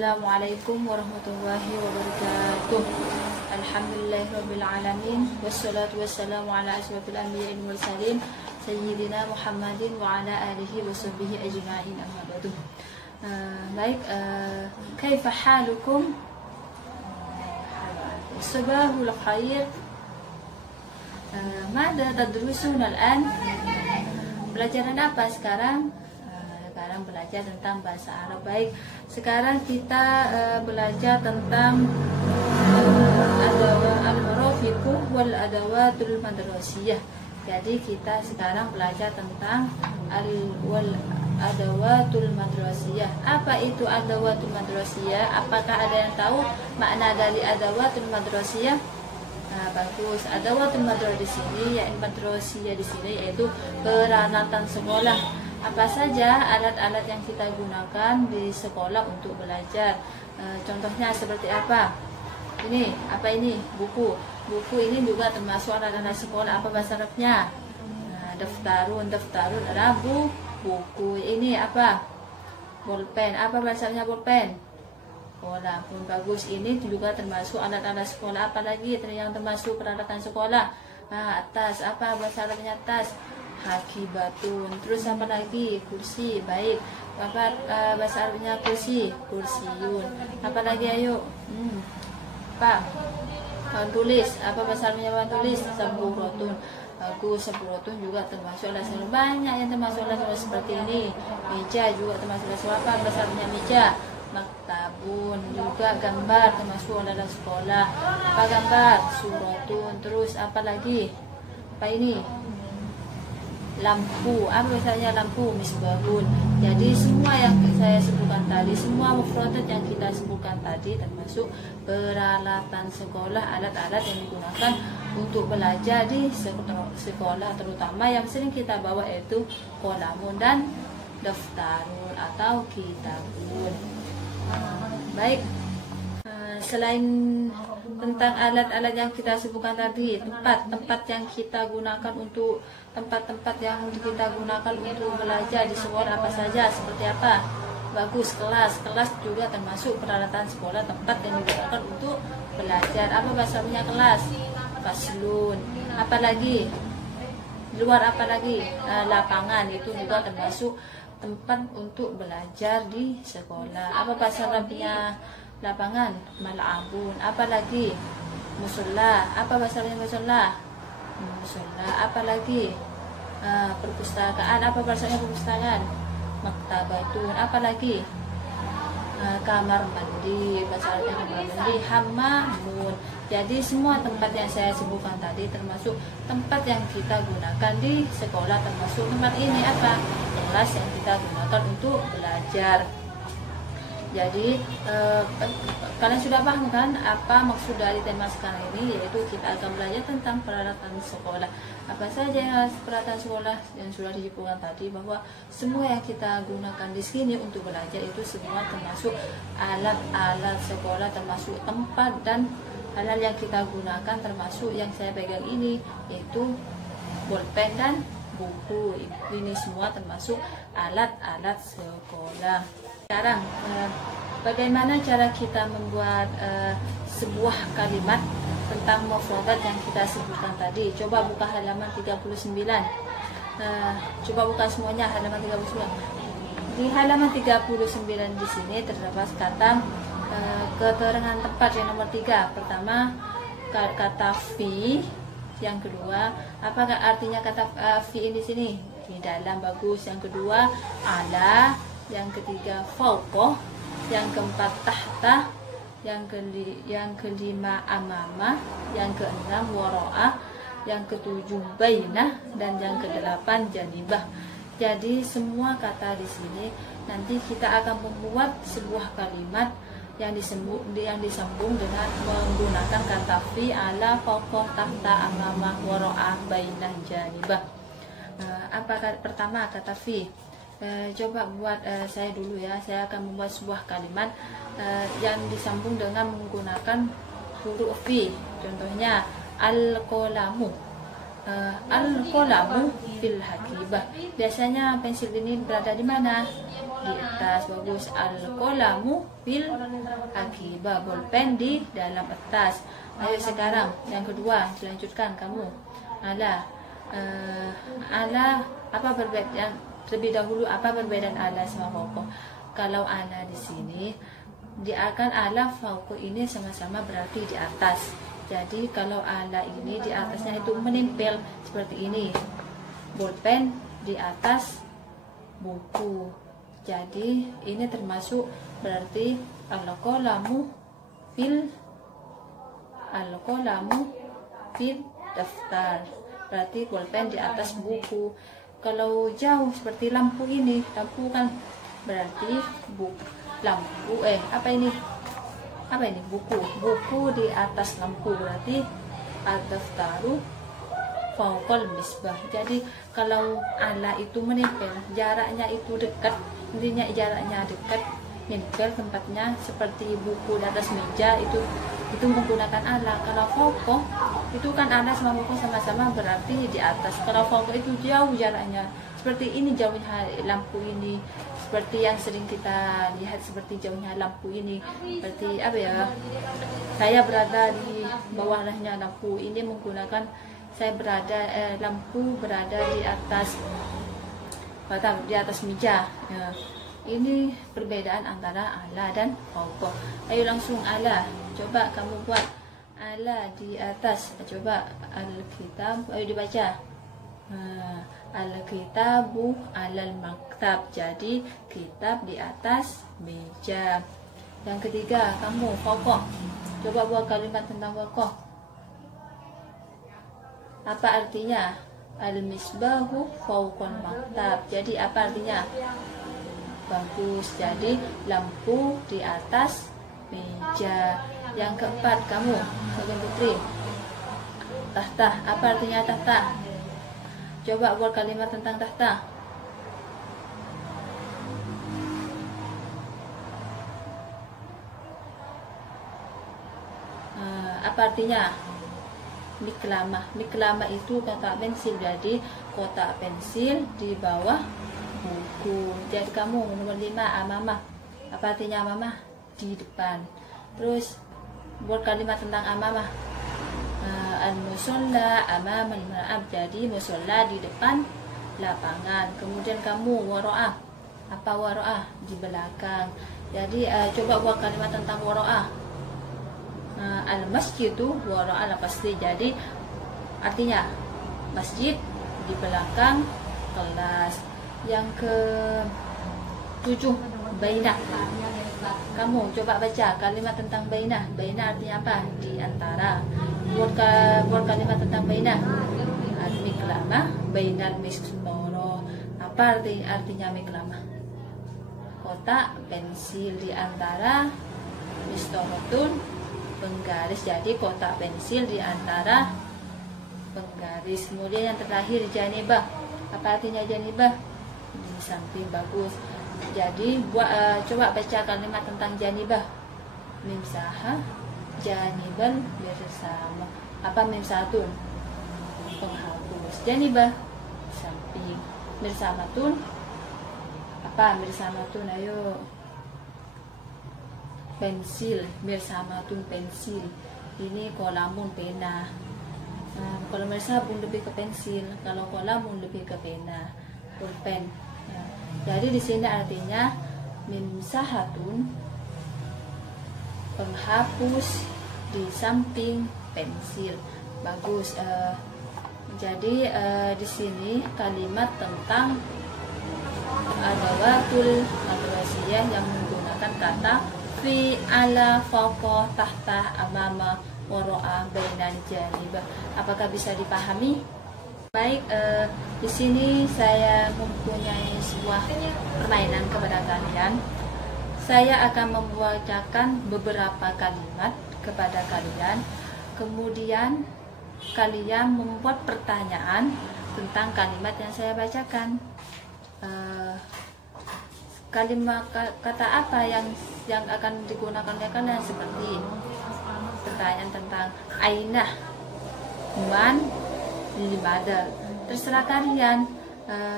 Assalamualaikum warahmatullahi wabarakatuh. Alhamdulillahirabbil alamin wassalatu wassalamu ala asyrofil anbiya'i wal mursalin sayyidina Muhammadin wa ala alihi washabbihi ajma'in, amma ba'du. Baik, kaifa halukum? Sabahul khair. Mada tadrusuna al-an? Pelajaran apa sekarang? Sekarang belajar tentang bahasa Arab. Baik, sekarang kita belajar tentang al-marafiqu wal adawatul madrasiyah. Jadi kita sekarang belajar tentang adawatul madrasiyah. Apa itu adawatul madrasiyah? Apakah ada yang tahu makna dari adawatul madrasiyah? Bagus. Adawatul madrasiyah di sini yaitu peralatan sekolah. Apa saja alat-alat yang kita gunakan di sekolah untuk belajar? Contohnya seperti apa? Ini, apa ini? Buku. Buku ini juga termasuk alat-alat sekolah. Apa bahasa Arabnya? Daftarun adalah buku. Ini apa? Bolpen. Apa bahasa Arabnya bolpen? Sekolah. Pun bagus. Ini juga termasuk alat-alat sekolah. Apalagi yang termasuk peralatan sekolah? Tas. Apa bahasa Arabnya tas? Hakibatun. Terus apa lagi? Kursi. Baik. Apa bahasa Arabnya kursi? Kursiun. Apa lagi? Ayo. Pak. Tulis. Apa bahasa Arabnya tulis? Saburotun. Bagus. Saburotun juga termasuk alat sekolah. Banyak yang termasuk alat sekolah seperti ini. Meja juga termasuk alat sekolah. Apa bahasa Arabnya meja? Maktabun. Juga gambar termasuk alat sekolah. Apa gambar? Suratun. Terus apa lagi? Apa ini? Lampu. Apa misalnya lampu? Misbahun. Jadi semua yang saya sebutkan tadi, semua mufradat yang kita sebutkan tadi termasuk peralatan sekolah, alat-alat yang digunakan untuk belajar di sekolah, terutama yang sering kita bawa yaitu qalamun dan daftarun atau kitabun. Baik, selain tentang alat-alat yang kita sebutkan tadi, tempat yang kita gunakan untuk tempat-tempat yang kita gunakan untuk belajar di sekolah apa saja, seperti apa? Bagus. Kelas juga termasuk peralatan sekolah, tempat yang digunakan untuk belajar. Apa bahasanya kelas? Faslun. Apalagi? Luar apa lagi? Lapangan itu juga termasuk tempat untuk belajar di sekolah. Apa bahasa Arabnya lapangan? Mal'abun. Apa lagi? Musola. Apa bahasa Arabnya musola? Musola. Apa lagi? Perpustakaan. Apa bahasanya perpustakaan? Maktabatun. Apa lagi? Kamar mandi. Bahasa Arabnya kamar mandi. Hammamun. Jadi semua tempat yang saya sebutkan tadi termasuk tempat yang kita gunakan di sekolah, termasuk tempat ini apa? Kelas yang kita gunakan untuk belajar. Jadi kalian sudah paham kan apa maksud dari tema sekarang ini, yaitu kita akan belajar tentang peralatan sekolah. Apa saja peralatan sekolah yang sudah disebutkan tadi, bahwa semua yang kita gunakan di sini untuk belajar itu semua termasuk alat-alat sekolah, termasuk tempat dan hal yang kita gunakan, termasuk yang saya pegang ini yaitu bolpen dan buku. Ini semua termasuk alat-alat sekolah. Sekarang bagaimana cara kita membuat sebuah kalimat tentang mufradat yang kita sebutkan tadi? Coba buka halaman 39. Coba buka semuanya halaman 39. Di halaman 39 di sini terdapat kata keterangan tempat yang nomor 3. Pertama kata fi, yang kedua apakah artinya kata fi ini di sini? Di dalam. Bagus. Yang kedua ala, yang ketiga fauqah, yang keempat tahta, yang kelima amama, yang keenam wara'a, yang ketujuh bainah, dan yang kedelapan janibah. Jadi semua kata di sini nanti kita akan membuat sebuah kalimat yang disambung dengan menggunakan kata fi, ala, fauqah, tahta, amama, wara'a, bainah, janibah. Pertama kata fi. Coba buat saya dulu ya. Saya akan membuat sebuah kalimat yang disambung dengan menggunakan huruf fi. Contohnya al-qalamu. Al-qalamu fil misbah. Biasanya pensil ini berada di mana? Di atas. Bagus. Al-qalamu fil akibah. Bolpen di dalam atas. Ayo sekarang yang kedua, lanjutkan kamu. Ala. Ala apa perbedaan? Terlebih dahulu apa perbedaan ala sama fauqa? Kalau ala di sini dia akan ala, fauqa ini sama-sama berarti di atas. Jadi kalau ala ini di atasnya itu menempel seperti ini. Bolpen di atas buku. Jadi ini termasuk berarti al-qalamu fil daftar. Berarti bolpen di atas buku. Kalau jauh seperti lampu ini, lampu kan berarti lampu apa ini buku di atas lampu, berarti ad-daftaru fawqal misbah. Jadi kalau ala itu menempel, jaraknya itu dekat, intinya jaraknya dekat, nempel tempatnya seperti buku di atas meja, itu menggunakan ala. Kalau fawqa itu kan ala sama buku sama-sama berarti di atas. Kalau fawqa itu jauh jaraknya, seperti ini jauhnya lampu ini, seperti yang sering kita lihat seperti jauhnya lampu ini. Berarti apa ya? Saya berada di bawahnya lampu ini menggunakan lampu berada di atas meja. Ya. Ini perbedaan antara ala dan fawqa. Ayo langsung ala. Coba kamu buat ala di atas. Coba al-kitab. Ayo dibaca. Al-kitabu alal maktab. Jadi kitab di atas meja. Yang ketiga, kamu fawqa. Coba buat kalimat tentang fawqa. Apa artinya? Al-misbahu fawqal maktab. Jadi apa artinya? Bagus. Jadi lampu di atas meja. Yang keempat, kamu Saudara Putri. Tahta. Apa artinya tahta? Coba buat kalimat tentang tahta. Apa artinya? Miklama. Miklama itu kotak pensil. Jadi kotak pensil di bawah buku. Jadi kamu nomor 5, amamah. Apa artinya amamah? Di depan. Terus buat kalimat tentang amamah. Al-musolla amamal ma'ab. Jadi musolla di depan lapangan. Kemudian kamu waro'ah. Apa waro'ah? Di belakang. Jadi coba buat kalimat tentang waro'ah. Al-masjidu waro'ah pasti. Jadi artinya masjid di belakang kelas. Yang ke-7, bainah. Kamu coba baca kalimat tentang bainah. Bainah artinya apa? Di antara. Buat kalimat tentang bainah. Al-miklama bainal mistoro. Apa artinya miklama? Kotak pensil di antara mistorotun penggaris. Jadi kotak pensil di antara penggaris. Kemudian yang terakhir janibah. Apa artinya janibah? Di samping. Bagus. Jadi coba baca kalimat tentang janibah. Mimsaha janiban bersama. Apa mimsatun? Penghapus. Janibah samping. Mirsamatun apa? Mirsamatun, ayo. Pensil. Mirsamatun pensil. Ini kolamun pena. Kalau mirsabun lebih ke pensil, kalau kolamun lebih ke pena, pulpen. Jadi di sini artinya mimsahatun penghapus di samping pensil. Bagus. Jadi di sini kalimat tentang adawatul adwasiyah yang menggunakan kata fi, ala, fawqa, tahta, amama, waro'ah, bainan, janibah. Apakah bisa dipahami? Baik, di sini saya mempunyai sebuah permainan kepada kalian. Saya akan membacakan beberapa kalimat kepada kalian. Kemudian kalian membuat pertanyaan tentang kalimat yang saya bacakan. Kalimat kata apa yang akan digunakan oleh kalian? Seperti pertanyaan tentang ainah, man, limadar. Terserah kalian.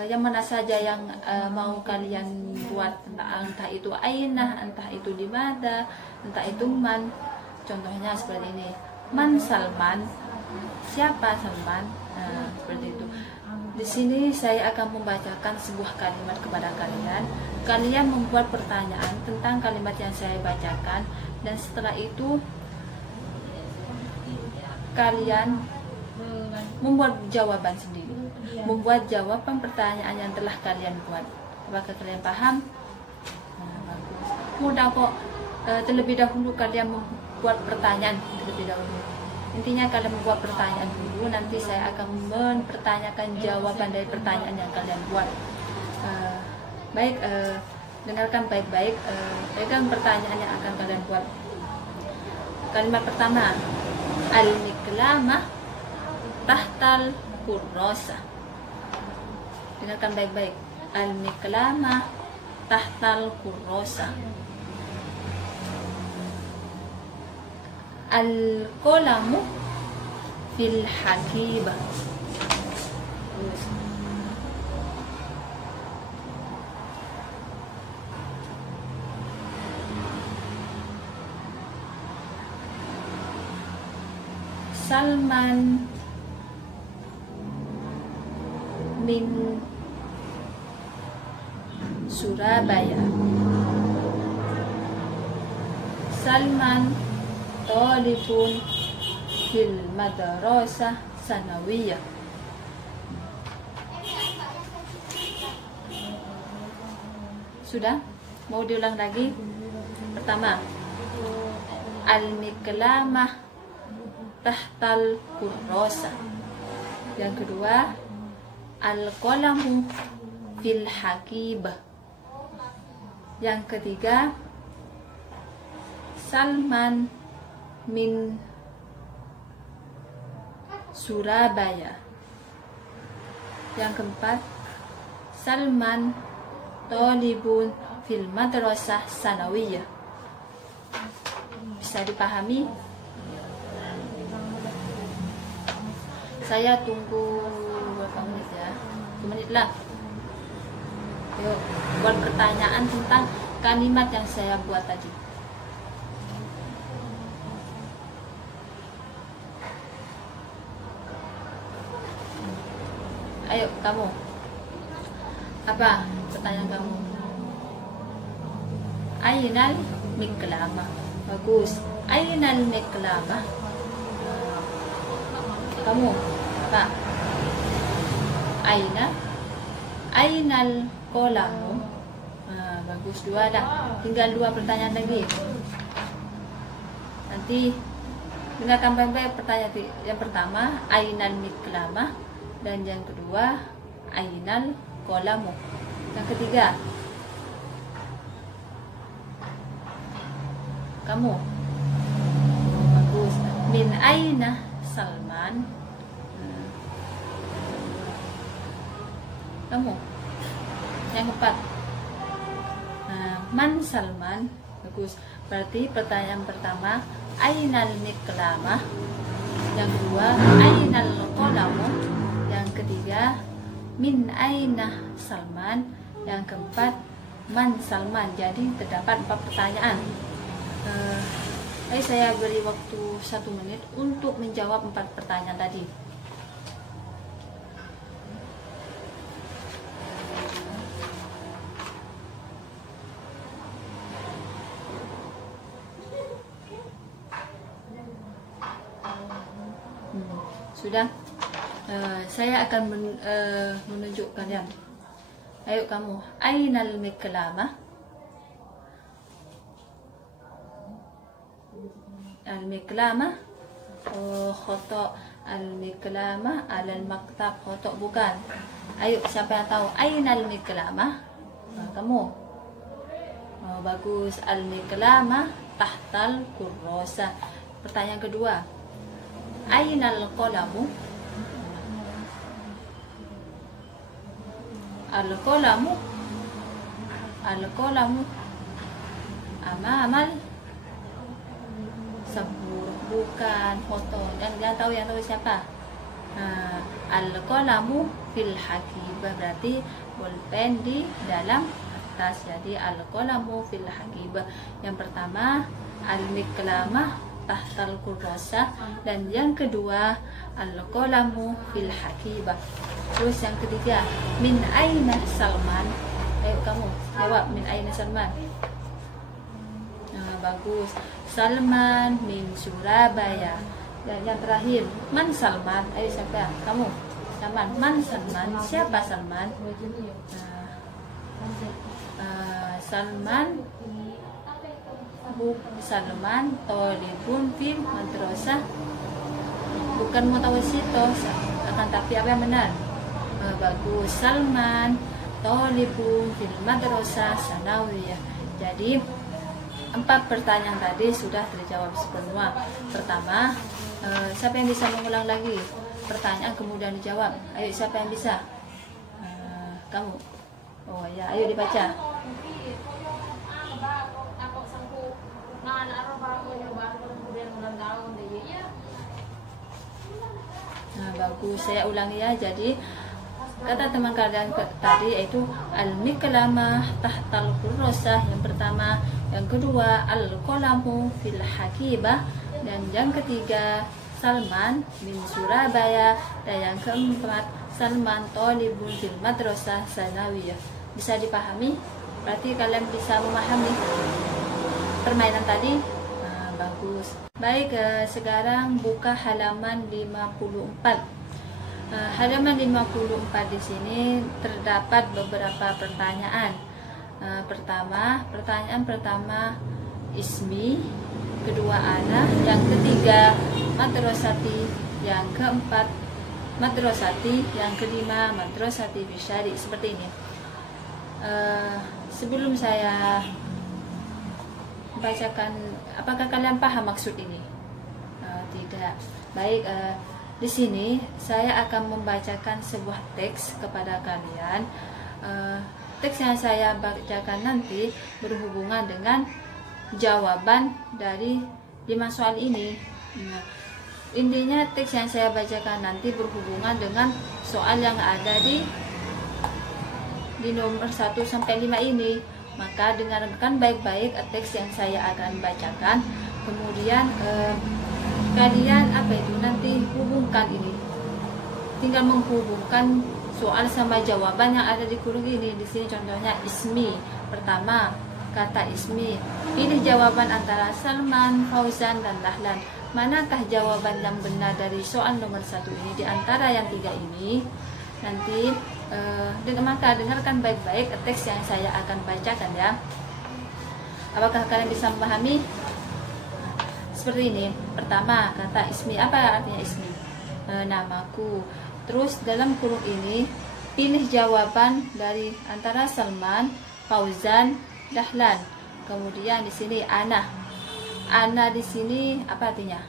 yang mana saja yang mau kalian buat, entah itu aina, entah itu dimana, entah itu man. Contohnya seperti ini, man Salman, siapa Salman, seperti itu. Di sini saya akan membacakan sebuah kalimat kepada kalian. Kalian membuat pertanyaan tentang kalimat yang saya bacakan, dan setelah itu kalian membuat jawaban sendiri, membuat jawaban pertanyaan yang telah kalian buat. Apakah kalian paham? Bagus. Mudah kok. Terlebih dahulu kalian membuat pertanyaan terlebih dahulu. Intinya kalian membuat pertanyaan dulu, nanti saya akan mempertanyakan jawaban dari pertanyaan yang kalian buat. Baik, dengarkan baik-baik. Pegang pertanyaan yang akan kalian buat. Kalimat pertama, al-miklamah tahtal kurrosa. Dengarkan baik-baik. Al-miklamah tahtal kurrosa. Al-qalamu fil hakibah. Salman min Surabaya. Salman talibun fil madrasah sanawiyah. Sudah? Mau diulang lagi? Pertama, al-miklamah tahtal kurrosa. Yang kedua, al-qalamu fil hakibah. Yang ketiga, Salman min Surabaya. Yang keempat, Salman talibun fil madrasah sanawiyah. Bisa dipahami? Saya tunggu berapa menit ya? 2 menit lah. Yuk, buat pertanyaan tentang kalimat yang saya buat tadi. Ayo kamu, apa pertanyaan kamu? Ainal miklamah. Bagus. Ainal miklamah. Kamu apa? Ainal qalamu. Bagus, 2 dah. Tinggal 2 pertanyaan lagi. Nanti dengarkan baik-baik pertanyaan yang pertama, ainal miklamah. Dan yang kedua, ainal qalamu. Yang ketiga, kamu. Bagus. Min aina Salman. Kamu. Yang keempat, man Salman. Bagus. Berarti pertanyaan pertama, ainal miklamah. Yang kedua, ainal qalamu. Yang ketiga, min aina Salman. Yang keempat, man Salman. Jadi terdapat 4 pertanyaan. Saya beri waktu 1 menit untuk menjawab 4 pertanyaan tadi. Sudah? Saya akan menunjuk kalian. Ayo kamu, ainal miklamah. Al-miklamah. Khotok. Al-miklamah alal maktab. Khotok bukan. Ayo, siapa yang tahu ainal miklamah? Kamu. Bagus. Al-miklamah tahtal kurrosa. Pertanyaan kedua, ainal qalamu. Al-qalamu. Al-qalamu amamal sabur. Bukan foto. Yang tahu siapa? Al-qalamu fil haqibah, berarti bolpen di dalam tas. Jadi al-qalamu fil haqibah. Yang pertama al-miqlamah tahtal kurrasah, dan yang kedua al-qalamu fil haqibah. Terus yang ketiga, min aina Salman? Ayo kamu jawab, min aina Salman? Bagus. Salman min Surabaya. Dan yang terakhir, man Salman? Ayo siapa? Kamu. Salman. Man Salman? Siapa Salman? Salman Salman tolibun fil madrasah. Bukan mutawassito, akan tapi apa yang benar? Bagus. Salman tolibun fil madrasah sanawiyah. Jadi 4 pertanyaan tadi sudah terjawab semua. Pertama, siapa yang bisa mengulang lagi pertanyaan kemudian dijawab? Ayo, siapa yang bisa? Kamu. Oh ya, ayo dibaca. Bagus, saya ulangi ya. Jadi kata teman kalian tadi yaitu al-miqlamah tahtal kurrasah yang pertama, yang kedua al-qalamu fil haqibah, dan yang ketiga Salman min Surabaya, dan yang keempat Salman tolibun fil madrasah sanawiyah. Bisa dipahami? Berarti kalian bisa memahami permainan tadi? Bagus. Baik, sekarang buka halaman 54. Halaman 54 di sini terdapat beberapa pertanyaan. Pertanyaan pertama ismi, kedua ana, yang ketiga madrasati, yang keempat madrasati, yang kelima madrasati bisyari. Seperti ini. Sebelum saya bacakan, apakah kalian paham maksud ini? Tidak. Baik, di sini saya akan membacakan sebuah teks kepada kalian. Teks yang saya bacakan nanti berhubungan dengan jawaban dari 5 soal ini. Intinya teks yang saya bacakan nanti berhubungan dengan soal yang ada di nomor 1 sampai 5 ini. Maka dengarkan baik-baik teks yang saya akan bacakan. Kemudian kalian nanti hubungkan ini. Tinggal menghubungkan soal sama jawaban yang ada di kurung ini. Di sini contohnya ismi. Pertama, kata ismi. Pilih jawaban antara Salman, Fauzan, dan Dahlan. Manakah jawaban yang benar dari soal nomor 1 ini di antara yang 3 ini? Nanti maka dengarkan baik-baik teks yang saya akan bacakan ya. Apakah kalian bisa memahami? Seperti ini. Pertama, kata ismi. Apa artinya ismi? Namaku. Terus dalam kurung ini pilih jawaban dari antara Salman, Fauzan, Dahlan. Kemudian di sini ana. Ana di sini apa artinya?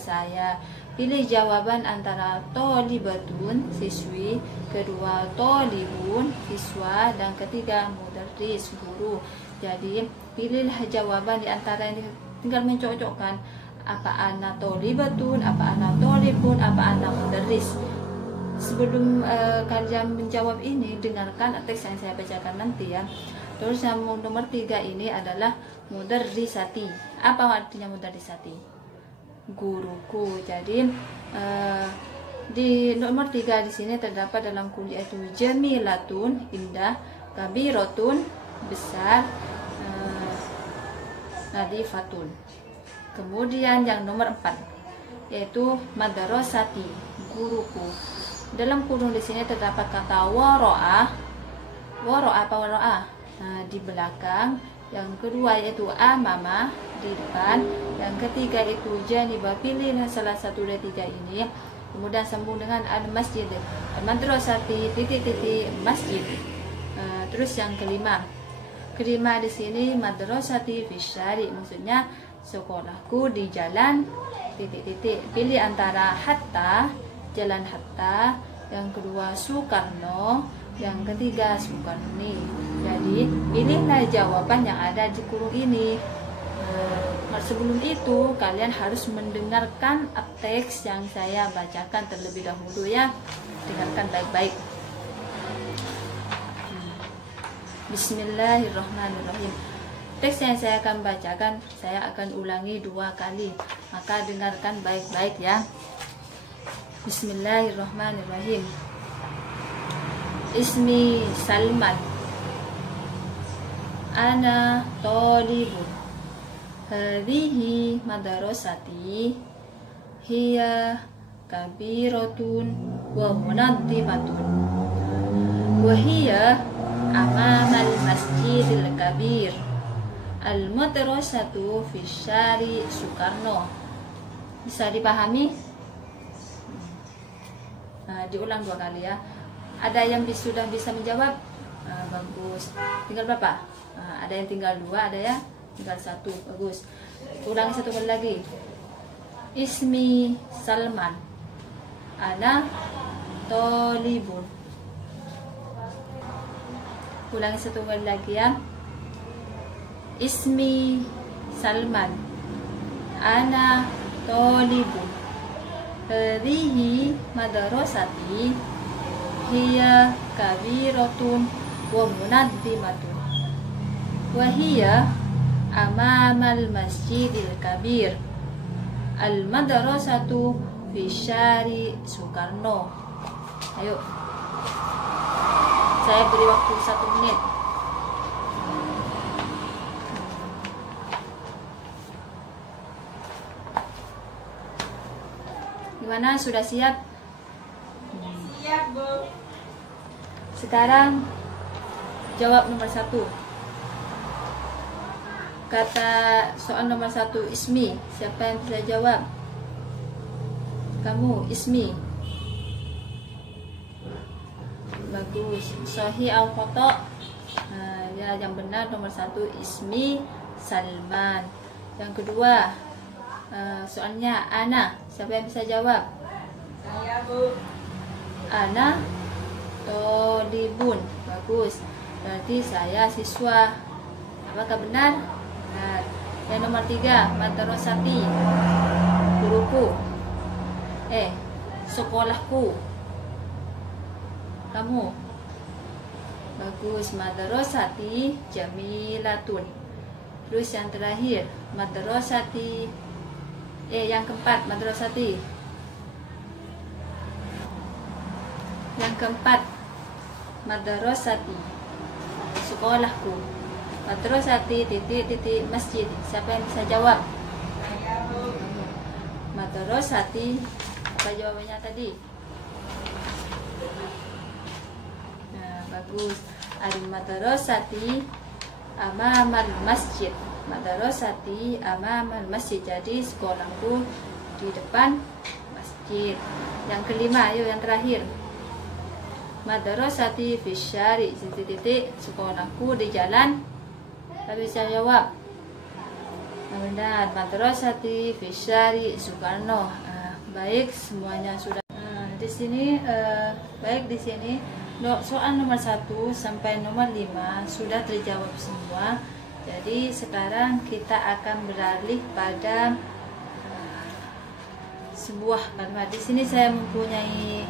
Saya. Pilih jawaban antara tolibatun, siswi, kedua tolibun, siswa, dan ketiga mudarris, guru. Jadi pilihlah jawaban di antara ini. Tinggal mencocokkan apa ana tolibatun, apa ana tolibun, apa ana mudarris. Sebelum kalian menjawab ini, dengarkan teks yang saya bacakan nanti ya. Terus yang nomor 3 ini adalah mudarrisati. Apa artinya mudarrisati? Guruku. Jadi di nomor 3 di sini terdapat dalam kuliah itu jamilatun, indah, kabiratun, besar, nadifatun. Kemudian yang nomor 4 yaitu madrasati, guruku. Dalam kurung di sini terdapat kata wara'a. Wara'a apa wara'a? Di belakang. Yang kedua yaitu amama, di depan. Yang ketiga itu janiba. Pilih salah satu dari 3 ini. Kemudian sambung dengan al-masjid, al-madrasati, titik-titik masjid. Terus yang kelima di sini madrasati fisyari, maksudnya sekolahku di jalan titik-titik. Pilih antara hatta, jalan hatta. Yang kedua Soekarno. Yang ketiga Soekarni. Jadi pilihlah jawaban yang ada di kurung ini. Sebelum itu kalian harus mendengarkan teks yang saya bacakan terlebih dahulu ya. Dengarkan baik-baik. Bismillahirrahmanirrahim. Teks yang saya akan bacakan saya akan ulangi 2 kali, maka dengarkan baik-baik ya. Bismillahirrahmanirrahim. Ismi Salman. Ana talibun. Hadhihi madrasati hiya kabiratun wa munaddimatun wa hiya amamal masjidil kabir. Al-madrasatu fi syari Soekarno. Bisa dipahami? Diulang 2 kali ya. Ada yang sudah bisa menjawab? Bagus. Tinggal berapa? Ada yang tinggal 2, ada ya tinggal 1. Bagus. Ulangi 1 kali lagi. Ismi Salman. Ana talibun. Ulangi 1 kali lagi ya. Ismi Salman. Ana talibun. Hadhihi madrasati hiya kabiratun wa munaddimatun wa hiya amamal masjidil kabir. Al madrasatu fi syari Soekarno. Ayo, saya beri waktu 1 menit. Gimana, sudah siap? Siap, Bu. Sekarang jawab nomor 1. Kata soal nomor 1 ismi. Siapa yang bisa jawab? Kamu, ismi. Bagus. Sahih al khata. Ya, yang benar nomor 1 ismi Salman. Yang kedua, soalnya Ana. Siapa yang bisa jawab? Saya, Bu. Ana talibun. Bagus. Berarti saya siswa. Apakah benar? Benar. Yang nomor 3, madrasati. Guruku. Sekolahku. Kamu. Bagus. Madrasati jamilatun. Terus yang terakhir, madrasati. Yang keempat, madrasati. Yang keempat, madrasati. Sekolahku. Madrasati titik masjid. Siapa yang bisa jawab? Saya, Bu. Madrasati. Apa jawabannya tadi? Nah, bagus. Al-madrasati amamal masjid. Madrasati amamal masjid. Jadi sekolahku di depan masjid. Yang kelima, ayo yang terakhir. Madrasati fi syari titik sekolahku di jalan. Tapi bisa jawab? Benar, madrasati fi syari Soekarno. Baik, semuanya sudah. Di sini baik, di sini soal nomor 1 sampai nomor 5 sudah terjawab semua. Jadi sekarang kita akan beralih pada sebuah kalimat. Di sini saya mempunyai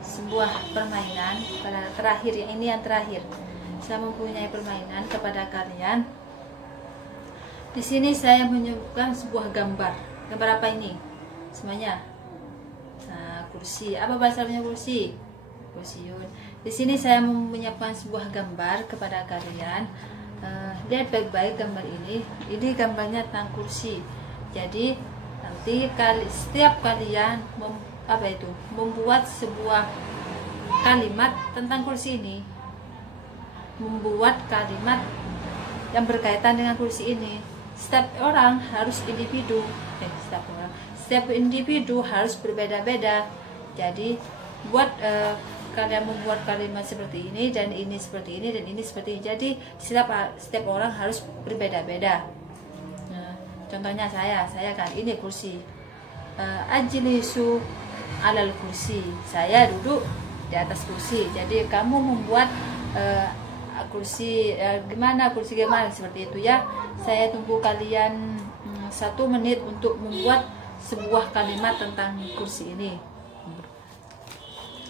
sebuah permainan pada terakhir, yang terakhir. Saya mempunyai permainan kepada kalian. Di sini saya menyebutkan sebuah gambar. Gambar apa ini? Semuanya. Nah, kursi. Apa bahasanya kursi? Kursiun. Di sini saya menyiapkan sebuah gambar kepada kalian. Lihat baik-baik gambar ini. Ini gambarnya tentang kursi. Jadi nanti setiap kalian membuat sebuah kalimat tentang kursi ini, membuat kalimat yang berkaitan dengan kursi ini. Setiap orang harus individu. Setiap individu harus berbeda-beda. Jadi buat kalian membuat kalimat seperti ini, dan ini seperti ini, dan ini seperti ini. Jadi setiap orang harus berbeda-beda. Nah, contohnya saya kan ini kursi. Ajlisu alal kursi. Saya duduk di atas kursi. Jadi kamu membuat kursi gimana seperti itu ya. Saya tunggu kalian 1 menit untuk membuat sebuah kalimat tentang kursi ini.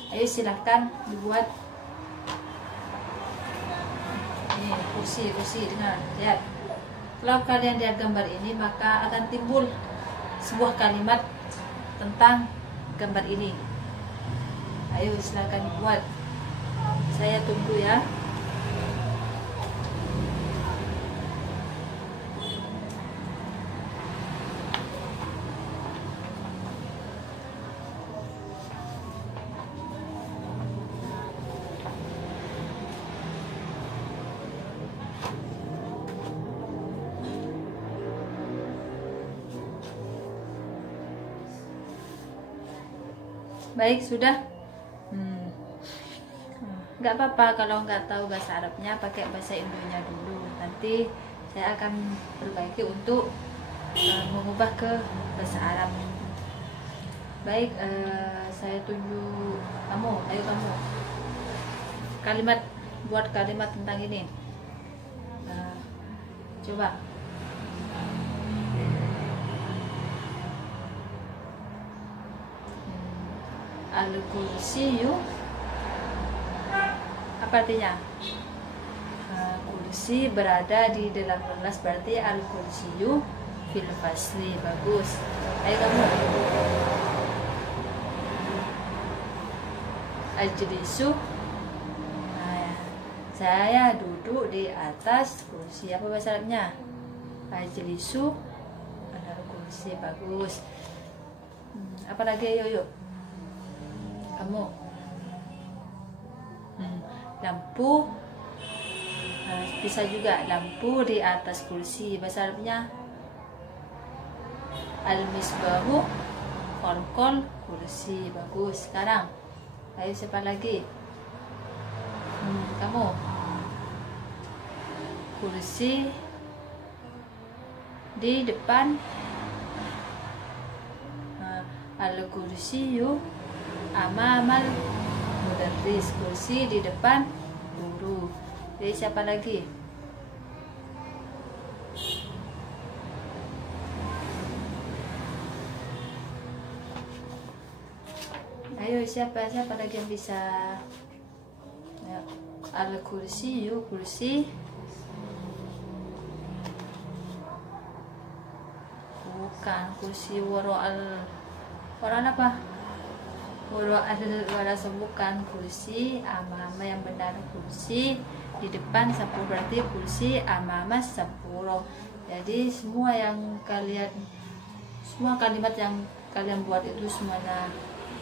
Ayo silahkan dibuat. Ini kursi dengar, lihat. Kalau kalian lihat gambar ini, maka akan timbul sebuah kalimat tentang gambar ini. Ayo silahkan dibuat. Saya tunggu ya. Baik, sudah. Nggak apa-apa kalau nggak tahu bahasa Arabnya, pakai bahasa Indonya dulu. Nanti saya akan perbaiki untuk mengubah ke bahasa Arab. Baik, saya tunjuk kamu. Ayo kamu. Buat kalimat tentang ini. Coba. Al-kursiyu, apa artinya? Kursi berada di dalam kelas, berarti al-kursiyu fil fasli. Bagus. Ayo kamu. Ajlisu, saya duduk di atas kursi. Apa bahasa Arabnya? Ajlisu adalah kursi. Bagus. Apa lagi? Yuk kamu. Lampu, bisa juga lampu di atas kursi. Bahasa Arabnya al-misbahu kolkol kursi. Bagus. Sekarang ayo siapa lagi? Kamu. Kursi di depan al-kursiyu amamal mudarris, kursi di depan guru. Jadi siapa lagi? Ayo siapa lagi yang bisa? Al-kursiyu, kursi. Bukan kursi wara apa? Wara bukan kursi amama yang benar, kursi di depan sepuluh, berarti kursi amama 10. Jadi semua kalimat yang kalian buat itu semuanya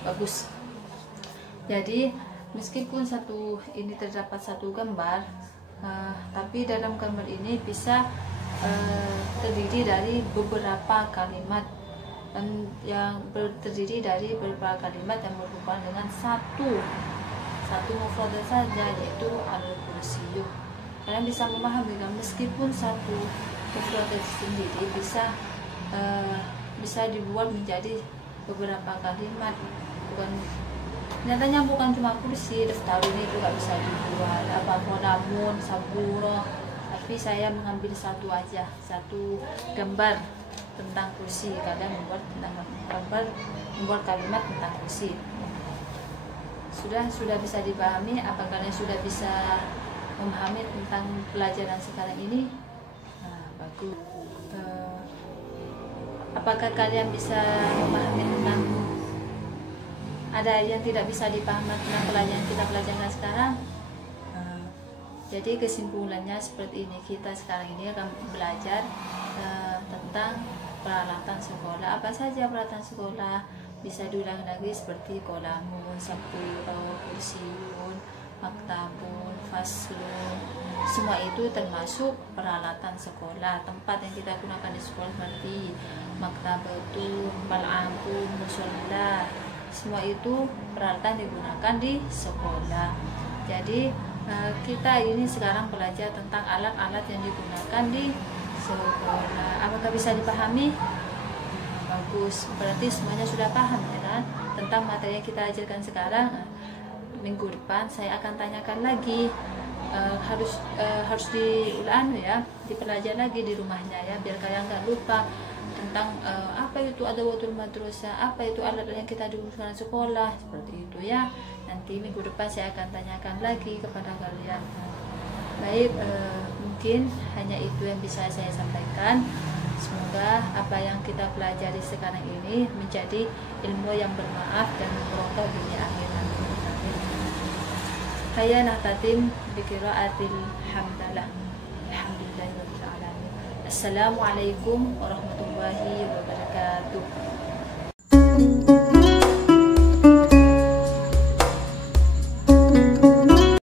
bagus. Jadi meskipun ini terdapat satu gambar, tapi dalam gambar ini bisa terdiri dari beberapa kalimat, yang terdiri dari beberapa kalimat yang berhubungan dengan satu mufradat saja, yaitu al-kursiyu. Kalian bisa memahami kan, meskipun satu mufradat sendiri bisa dibuat menjadi beberapa kalimat. Nyatanya bukan cuma kursi, daftar ini juga bisa dibuat namun saburo, tapi saya mengambil satu aja, satu gambar tentang kursi. Kalian membuat kalimat tentang kursi. Sudah bisa dipahami? Apa kalian sudah bisa memahami tentang pelajaran sekarang ini? Bagus. Apakah kalian bisa memahami tentang, ada yang tidak bisa dipahami tentang pelajaran kita pelajaran sekarang? Jadi kesimpulannya seperti ini, kita sekarang ini akan belajar tentang peralatan sekolah. Apa saja peralatan sekolah? Bisa diulang lagi seperti kolamun, saburo, kursiun, maktabun, faslun. Semua itu termasuk peralatan sekolah. Tempat yang kita gunakan di sekolah seperti maktabatun, bal'ampun, musola. Semua itu peralatan digunakan di sekolah. Jadi kita ini sekarang belajar tentang alat-alat yang digunakan di sekolah. Apakah bisa dipahami? Bagus, berarti semuanya sudah paham ya kan tentang materi yang kita ajarkan sekarang. Minggu depan saya akan tanyakan lagi harus diulang ya, dipelajari lagi di rumahnya ya, biar kalian nggak lupa tentang apa itu adawatul madrasah, apa itu alat yang kita digunakan sekolah, seperti itu ya. Nanti minggu depan saya akan tanyakan lagi kepada kalian. Baik, mungkin hanya itu yang bisa saya sampaikan. Semoga apa yang kita pelajari sekarang ini menjadi ilmu yang bermanfaat dan berkah dunia akhirat. Saya Nahtatim biqiraatil hamdalah. Alhamdulillahirabbil alamin. Assalamualaikum warahmatullahi wabarakatuh.